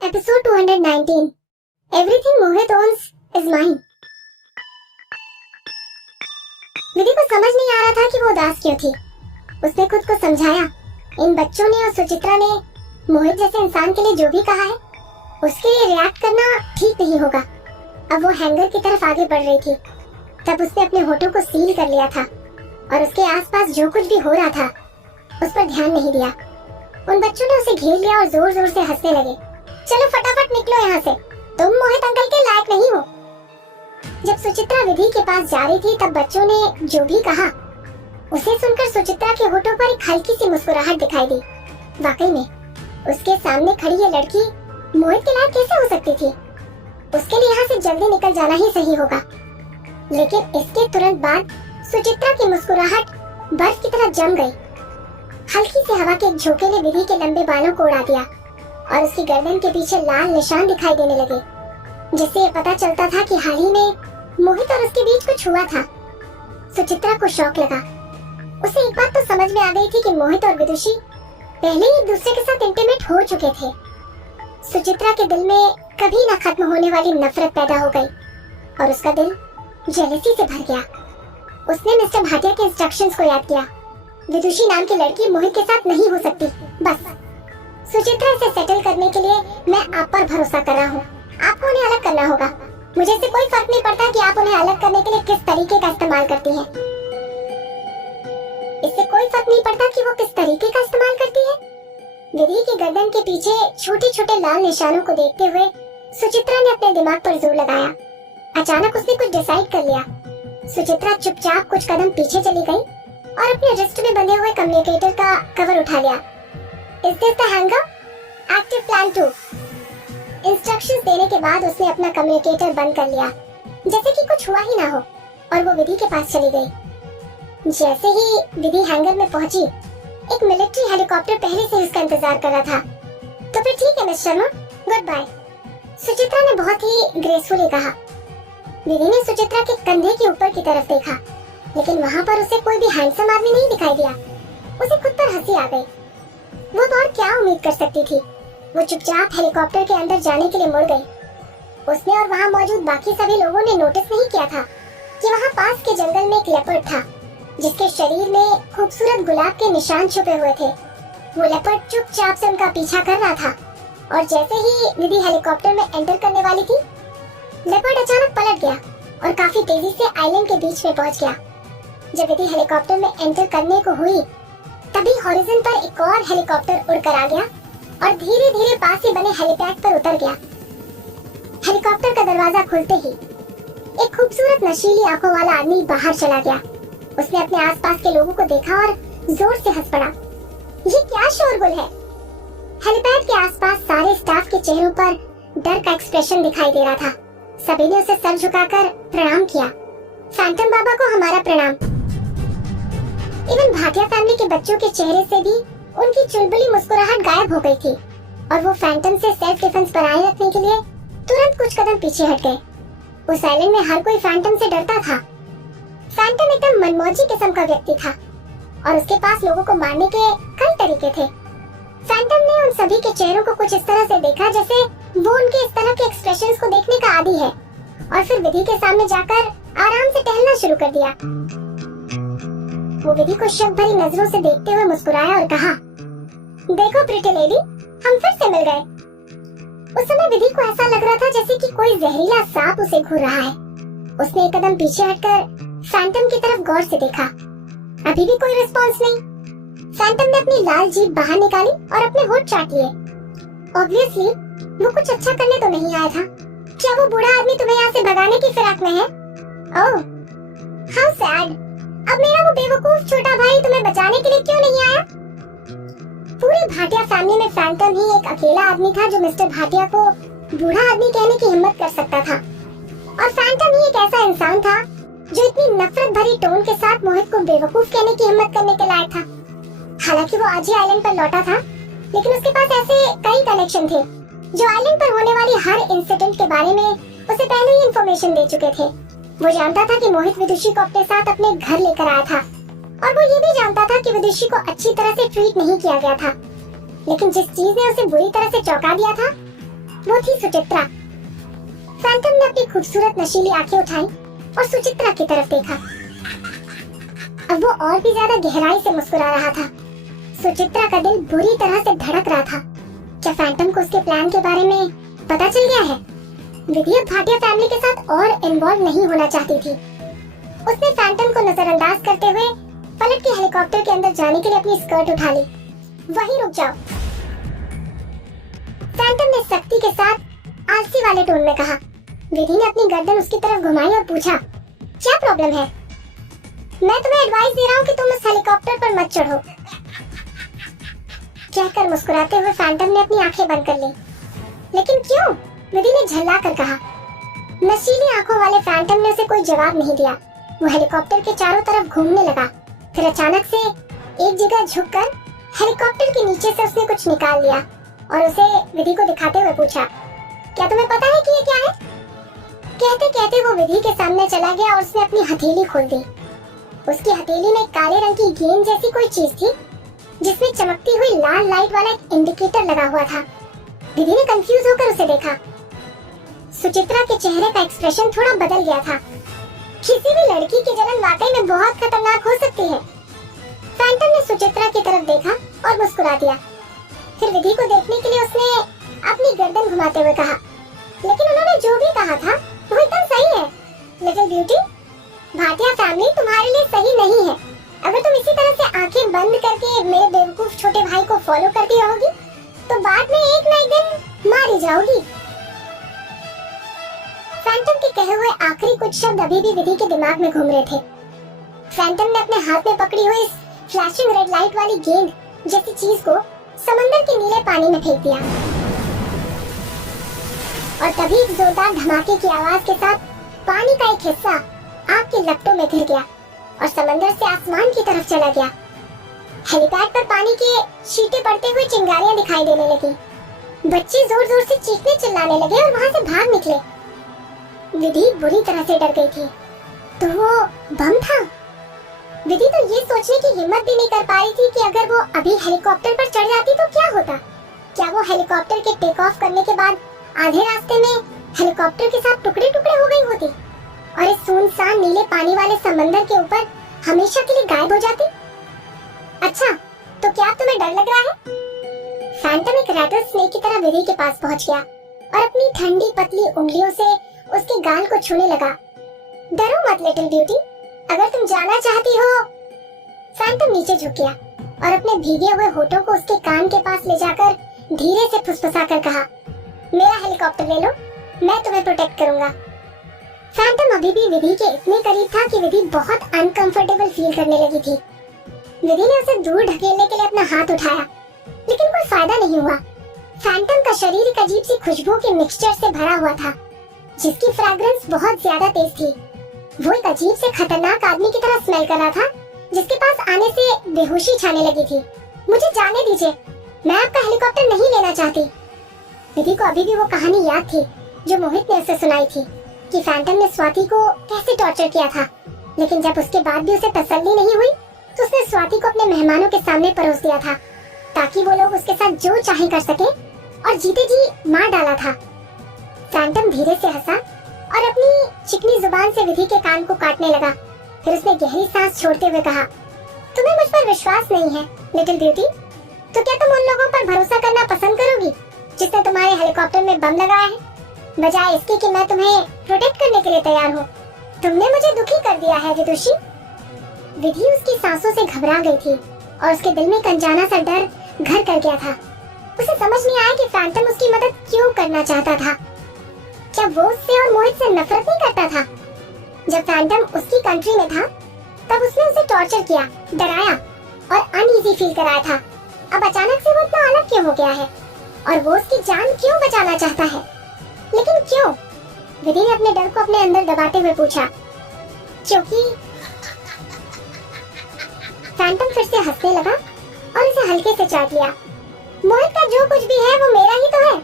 Episode 219. Everything Mohit owns is mine. विधि को समझ नहीं आ रहा था कि वो उदास क्यों थी। उसने खुद को समझाया, इन बच्चों ने और सुचित्रा ने मोहित जैसे इंसान के लिए जो भी कहा है, उसके लिए रिएक्ट करना ठीक नहीं होगा। अब वो हैंगर की तरफ आगे बढ़ रही थी। तब उसने अपने होठों को सील कर लिया था और उसके आसपास जो कुछ भी हो रहा था उस पर ध्यान नहीं दिया। उन बच्चों ने उसे घेर लिया और जोर जोर से हंसने लगे। चलो फटाफट निकलो यहाँ से, तुम मोहित अंकल के लायक नहीं हो। जब सुचित्रा विधि के पास जा रही थी तब बच्चों ने जो भी कहा उसे सुनकर सुचित्रा के होठों पर एक हल्की सी मुस्कुराहट दिखाई दी। वाकई में उसके सामने खड़ी ये लड़की मोहित के लायक कैसे हो सकती थी? उसके लिए यहाँ से जल्दी निकल जाना ही सही होगा। लेकिन इसके तुरंत बाद सुचित्रा की मुस्कुराहट बर्फ की तरह जम गई। हल्की सी हवा के एक झोंके ने विधि के लंबे बालों को उड़ा दिया और उसकी गर्दन के पीछे लाल निशान दिखाई देने लगे, जिससे ये पता चलता था कि हाल ही में मोहित और उसके बीच कुछ हुआ था। सुचित्रा को शौक लगा। उसे एक बात तो समझ में आ गई थी कि मोहित और विदुषी पहले ही एक दूसरे के साथ इंटीमेट हो चुके थे। सुचित्रा के दिल में कभी न खत्म होने वाली नफरत पैदा हो गई और उसका दिल जेलसी से भर गया। उसने मिस्टर भाटिया के इंस्ट्रक्शंस को याद किया। विदुषी नाम की लड़की मोहित के साथ नहीं हो सकती। बस सुचित्रा से सेटल करने के लिए मैं आप पर भरोसा कर रहा हूँ। आपको उन्हें अलग करना होगा। मुझे इससे कोई फर्क नहीं पड़ता कि आप उन्हें अलग करने के लिए किस तरीके का इस्तेमाल करती हैं। इससे कोई फर्क नहीं पड़ता कि वो किस तरीके का इस्तेमाल करती है। विधि की गर्दन के पीछे छोटे छोटे लाल निशानों को देखते हुए सुचित्रा ने अपने दिमाग पर जोर लगाया। अचानक उसने कुछ डिसाइड कर लिया। सुचित्रा चुपचाप कुछ कदम पीछे चली गई और अपने रिस्ट में बंधे हुए कम्युनिकेटर का कवर उठा लिया। Is this the hanger? Active plan 2. Instructions देने के बाद उसने अपना कम्युनिकेटर बंद कर लिया, जैसे कि कुछ हुआ ही ना हो, और वो विधि के पास चली गई। जैसे ही विधि हैंगर में पहुंची, एक मिलिट्री हेलीकॉप्टर पहले से उसका इंतजार कर रहा था। तो फिर ठीक है miss Sharma, good bye, Suchitra ने बहुत ही ग्रेसफुली कहा। विधि ने सुचित्रा के कंधे के ऊपर की तरफ देखा, लेकिन वहाँ पर उसे कोई भी हैंडसम आदमी नहीं दिखाई दिया। उसे खुद पर हंसी आ गई। वो और क्या उम्मीद कर सकती थी? वो चुपचाप हेलीकॉप्टर के अंदर जाने के लिए मुड़ गई। उसने और वहाँ मौजूद बाकी सभी लोगों ने नोटिस नहीं किया था कि वहाँ पास के जंगल में एक लेपर्ड था, जिसके शरीर में खूबसूरत गुलाब के निशान छुपे हुए थे। वो लेपर्ड चुपचाप से उनका पीछा कर रहा था, और जैसे ही विधि हेलीकॉप्टर में एंटर करने वाली थी, लेपर्ड अचानक पलट गया और काफी तेजी से आइलैंड के बीच में पहुंच गया। जब विधि हेलीकॉप्टर में एंटर करने को हुई, तभी हॉरिजन पर एक और हेलीकॉप्टर उड़कर आ गया और धीरे धीरे पास ही बने हेलीपैड पर उतर गया। हेलीकॉप्टर का दरवाजा खुलते ही एक खूबसूरत नशीली आंखों वाला आदमी बाहर चला गया। उसने अपने आसपास के लोगों को देखा और जोर से हंस पड़ा। ये क्या शोरगुल है? हेलीपैड के आसपास सारे स्टाफ के चेहरों पर डर का एक्सप्रेशन दिखाई दे रहा था। सभी ने उसे सर झुकाकर प्रणाम किया। फैंटम बाबा को हमारा प्रणाम। इवन भाटिया फैमिली के बच्चों के चेहरे से भी उनकी चुलबुली मुस्कुराहट गायब हो गई थी और वो फैंटम से सेल्फ डिफेंस बनाए रखने के लिए तुरंत कुछ कदम पीछे हट गए। उस आइलैंड में हर कोई फैंटम से डरता था। फैंटम एकदम मनमौजी किस्म का व्यक्ति था और उसके पास लोगों को मारने के कई तरीके थे। फैंटम ने उन सभी के चेहरों को कुछ इस तरह से देखा जैसे वो उनके इस तरह के एक्सप्रेशंस को देखने का आदी है, और फिर विधि के सामने जाकर आराम से टहलना शुरू कर दिया। वो विधि को शक भरी नजरों से देखते हुए मुस्कुराया और कहा, देखो प्रिटी लेडी, हम फिर से मिल गए। उस समय विधि को ऐसा लग रहा था जैसे कि कोई जहरीला सांप उसे घूर रहा है। उसने एक कदम पीछे हटकर फैंटम की तरफ गौर से देखा। अभी भी कोई रिस्पॉन्स नहीं। फैंटम ने अपनी लाल जीभ बाहर निकाली और अपने होंठ चाट लिए। ऑब्वियसली वो कुछ अच्छा करने तो नहीं आया था। क्या वो बूढ़ा आदमी तुम्हें यहाँ से भगाने की फिराक में है? ओह, हाउ सैड। अब मेरा वो बेवकूफ छोटा भाई तुम्हें बचाने के लिए क्यों नहीं आया? पूरी भाटिया फैमिली में फैंटम ही एक अकेला आदमी था जो मिस्टर भाटिया को बूढ़ा आदमी कहने की हिम्मत कर सकता था, और फैंटम ही एक ऐसा इंसान था जो इतनी नफरत भरी टोन के साथ मोहित को बेवकूफ कहने की हिम्मत करने के लायक था। हालांकि वो आज ही आइलैंड पर लौटा था, लेकिन उसके पास ऐसे कई कनेक्शन थे जो आइलैंड पर होने वाली हर इंसिडेंट के बारे में उसे पहले ही इंफॉर्मेशन दे चुके थे। वो जानता था कि मोहित विदुषी को अपने साथ अपने घर लेकर आया था, और वो ये भी जानता था कि विदुषी को अच्छी तरह से ट्रीट नहीं किया गया था। लेकिन जिस चीज ने उसे बुरी तरह से चौंका दिया था वो थी सुचित्रा। फैंटम ने अपनी खूबसूरत नशीली आंखें उठाई और सुचित्रा की तरफ देखा। अब वो और भी ज्यादा गहराई से मुस्कुरा रहा था। सुचित्रा का दिल बुरी तरह से धड़क रहा था। क्या फैंटम को उसके प्लान के बारे में पता चल गया है? विधि अब भाटिया फैमिली के साथ और इन्वॉल्व नहीं होना चाहती थी। उसने फैंटम को नजरअंदाज करते हुए पलट के हेलीकॉप्टर के अंदर जाने के लिए अपनी स्कर्ट उठा ली। वहीं रुक जाओ, फैंटम ने सख्ती के साथ आलसी वाले टोन में कहा। विधि ने अपनी गर्दन उसकी तरफ घुमाई और पूछा, क्या प्रॉब्लम है? मैं तुम्हें एडवाइस दे रहा हूँ कि तुम उस हेलीकॉप्टर पर मत चढ़ो। कहकर मुस्कुराते हुए फैंटम ने अपनी आंखें बंद कर ली। लेकिन क्यों? विधि ने झल्ला कर कहा। नशीली आंखों वाले फैंटम ने उसे कोई जवाब नहीं दिया। वो हेलीकॉप्टर के चारों तरफ घूमने लगा। फिर अचानक से एक जगह झुककर हेलीकॉप्टर के नीचे से उसने कुछ निकाल लिया और उसे विधि को दिखाते हुए पूछा, क्या तुम्हें पता है कि ये क्या है? कहते कहते वो विधि के सामने चला गया और उसने अपनी हथेली खोल दी। उसकी हथेली में काले रंग की गेंद जैसी कोई चीज थी जिसमें चमकती हुई लाल लाइट वाला एक इंडिकेटर लगा हुआ था। विधि ने कंफ्यूज होकर उसे देखा। सुचित्रा के चेहरे का एक्सप्रेशन थोड़ा बदल गया था। किसी भी लड़की की जलन वाकई में बहुत खतरनाक हो सकती है। फैंटम ने सुचित्रा की तरफ देखा और मुस्कुरा दिया। फिर विधि को देखने के लिए उसने अपनी गर्दन घुमाते हुए कहा, लेकिन उन्होंने जो भी कहा था वो एकदम सही है। लिटिल ब्यूटी, भाटिया फैमिली तुम्हारे लिए सही नहीं है। अगर तुम इसी तरह से आंखें बंद करके मेरे बेवकूफ छोटे भाई को फॉलो करती रहोगी तो बाद में एक ना एक दिन मारी जाओगी। फैंटम के कहे हुए आखिरी कुछ शब्द अभी भी विधि के दिमाग में घूम रहे थे। फैंटम ने अपने हाथ में पकड़ी हुई इस फ्लैशिंग रेड लाइट वाली गेंद जैसी चीज को समंदर के नीले पानी में फेंक दिया और तभी एक जोरदार धमाके की आवाज के साथ पानी का एक हिस्सा आग के लपटों में गिर गया और समंदर से आसमान की तरफ चला गया। हेलीपैड पर पानी के छींटे पड़ते हुए चिंगारियां दिखाई देने लगी। बच्चे जोर जोर से चीखने चिल्लाने लगे और वहां से भाग निकले। विधि बुरी तरह से डर गई थी। तो वो बम था। विधि तो ये सोचने की हिम्मत भी नहीं कर पा रही थी कि अगर वो अभी हेलीकॉप्टर पर चढ़ जाती तो क्या होता। क्या वो हेलीकॉप्टर के टेक ऑफ करने के बाद आधे रास्ते में हेलीकॉप्टर के साथ टुकड़े टुकड़े हो गई होती और इस सुनसान नीले पानी वाले समंदर के ऊपर हमेशा के लिए गायब हो जाती। अच्छा, तो क्या तुम्हें डर लग रहा है? फैंटम एक रैटल स्नेक की तरह विधि के पास पहुंच गया और अपनी ठंडी पतली उंगलियों से उसके गाल को छूने लगा। डरो मत लिटिल ब्यूटी, अगर तुम जाना चाहती हो। फैंटम नीचे झुक गया और अपने भीगे हुए होठों को उसके कान के पास ले जाकर धीरे से फुसफुसाकर कहा, मेरा हेलीकॉप्टर ले लो, मैं तुम्हें प्रोटेक्ट करूंगा। फैंटम अभी भी विधि के इतने करीब था कि विधि बहुत अनकंफर्टेबल फील करने लगी थी। विधि ने उसे दूर ढकेलने के लिए अपना हाथ उठाया, लेकिन कोई फायदा नहीं हुआ। फैंटम का शरीर एक अजीब सी खुशबू के मिक्सचर से भरा हुआ था, जिसकी फ्रेग्रेंस बहुत ज्यादा तेज थी। वो एक अजीब से खतरनाक आदमी की तरह स्मेल कर रहा था, जिसके पास आने से बेहोशी छाने लगी थी। मुझे जाने दीजिए, मैं आपका हेलीकॉप्टर नहीं लेना चाहती। विधि को अभी भी वो कहानी याद थी जो मोहित ने उसे सुनाई थी कि फैंटम ने स्वाति को कैसे टॉर्चर किया था। लेकिन जब उसके बाद भी उसे तसल्ली नहीं हुई तो उसने स्वाति को अपने मेहमानों के सामने परोस दिया था ताकि वो लोग उसके साथ जो चाहे कर सके और जीते जी मार डाला था। फैंटम धीरे से हंसा और अपनी चिकनी जुबान से विधि के कान को काटने लगा। फिर उसने गहरी सांस छोड़ते हुए कहा, तुम्हें मुझ पर विश्वास नहीं है लिटिल ब्यूटी, तो क्या तुम उन लोगों पर भरोसा करना पसंद करोगी जिसने तुम्हारे हेलीकॉप्टर में बम लगाया है, बजाय इसके कि मैं तुम्हें प्रोटेक्ट करने के लिए तैयार हूँ। तुमने मुझे दुखी कर दिया है विदुषी। विधि उसकी सांसों से घबरा गई थी और उसके दिल में एक अनजाना सा डर घर कर गया था। उसे समझ नहीं आया कि फैंटम उसकी मदद क्यों करना चाहता था। क्या वो उससे और मोहित से नफरत नहीं करता था? जब फैंटम उसकी कंट्री में था तब उसने उसे टॉर्चर किया, डराया और अनईजी फील कराया था। अब अचानक से वो इतना अलग क्यों हो गया है और वो उसकी जान क्यों बचाना चाहता है? लेकिन क्यों? विधि ने अपने डर को अपने अंदर दबाते हुए पूछा। क्योंकि फैंटम फिर से हंसने लगा और इसे हल्के से चाट लिया। मोहित का जो कुछ भी है वो मेरा ही तो है।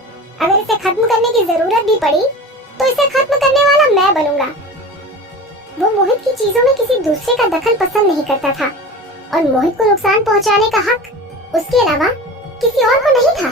अगर इसे खत्म करने की जरूरत भी पड़ी तो इसे खत्म करने वाला मैं बनूंगा। वो मोहित की चीजों में किसी दूसरे का दखल पसंद नहीं करता था और मोहित को नुकसान पहुंचाने का हक उसके अलावा किसी और को नहीं था।